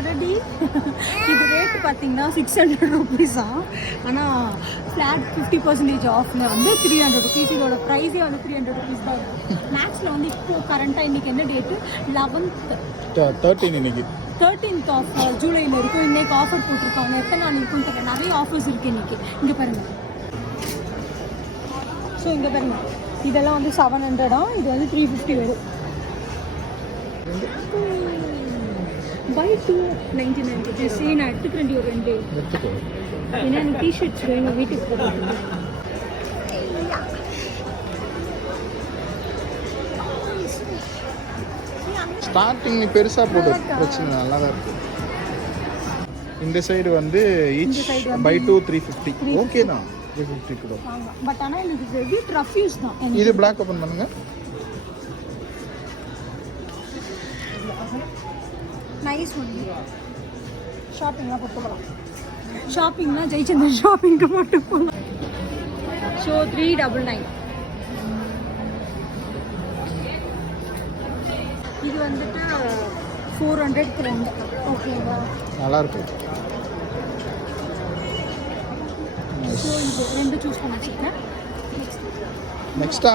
அடடி இது ரேட் பார்த்தீங்கன்னா 600 rupees. ஆனால் ஃப்ளாட் 50% ஆஃபில் வந்து 300 rupees. இதோட ப்ரைஸே வந்து 300 rupees தான். மேக்ஸில் வந்து இப்போது கரண்ட்டாக இன்றைக்கி என்ன டேட்டு 13th ஆஃப் ஜூலையில் இருக்கும். இன்றைக்கி ஆஃபர் போட்டிருக்காங்க. எத்தனை நாள் இருக்குன்னு தெரியல. நிறைய ஆஃபர்ஸ் இருக்குது இன்றைக்கி. இங்கே பாருங்கள். ஸோ இங்கே பாருங்கள், இதெல்லாம் வந்து 700. இது வந்து 350 வரும். பை 299 rupees. நான் எடுத்துக்கிறேன் ஒரு 2. ஏன்னா எனக்கு டிஷர்ட்ஸ் வேணும் வீட்டுக்கு போகிறது. ஸ்டார்டிங் பெருசாக போட்டு பிரச்சனை நல்லா தான் இருக்குது. இந்த சைடு வந்து ஈச் பை 2 350. ஓகே தான், 350 கூட. பட் ஆனால் எனக்கு வெரி ரஃப்யூஸ் தான். இது பிளாக் ஓப்பன் பண்ணுங்க. Nice only. ஷாப்பிங்லாம் போட்டு போகலாம். ஷாப்பிங்னா ஜெயச்சந்திரன் ஷாப்பிங்க்கு மட்டும் போகலாம். ஸோ 399. இது வந்துட்டு 400க்கு 2. ஓகேவா? நல்லா இருக்கு. ஸோ இது 2 சூஸ் பண்ண வச்சுக்கிறேன். நெக்ஸ்ட்டா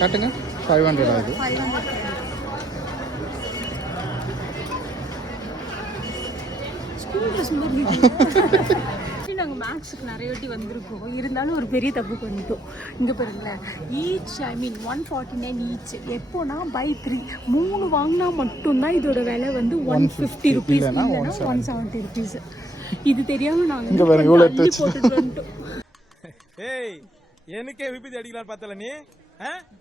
காட்டுங்க. 500 ஆகுது. 500. ஸ்கூல் ட்ரெஸ் மாதிரி நாங்கள் மேக்ஸுக்கு நிறைய வாட்டி வந்திருக்கோம். இருந்தாலும் ஒரு பெரிய தப்பு பண்ணிட்டோம். இங்கே பாருங்களேன், ஈச் 149 ஈச். எப்போனா பை 3 3 வாங்கினா மட்டும்தான் இதோட விலை வந்து 150 rupees, இல்லைன்னா 170 rupees. இது தெரியாமல் நாங்கள் போட்டுட்டு வந்துட்டோம். எனக்கே விபத்து அடிக்கலான்னு பார்த்தல நீ.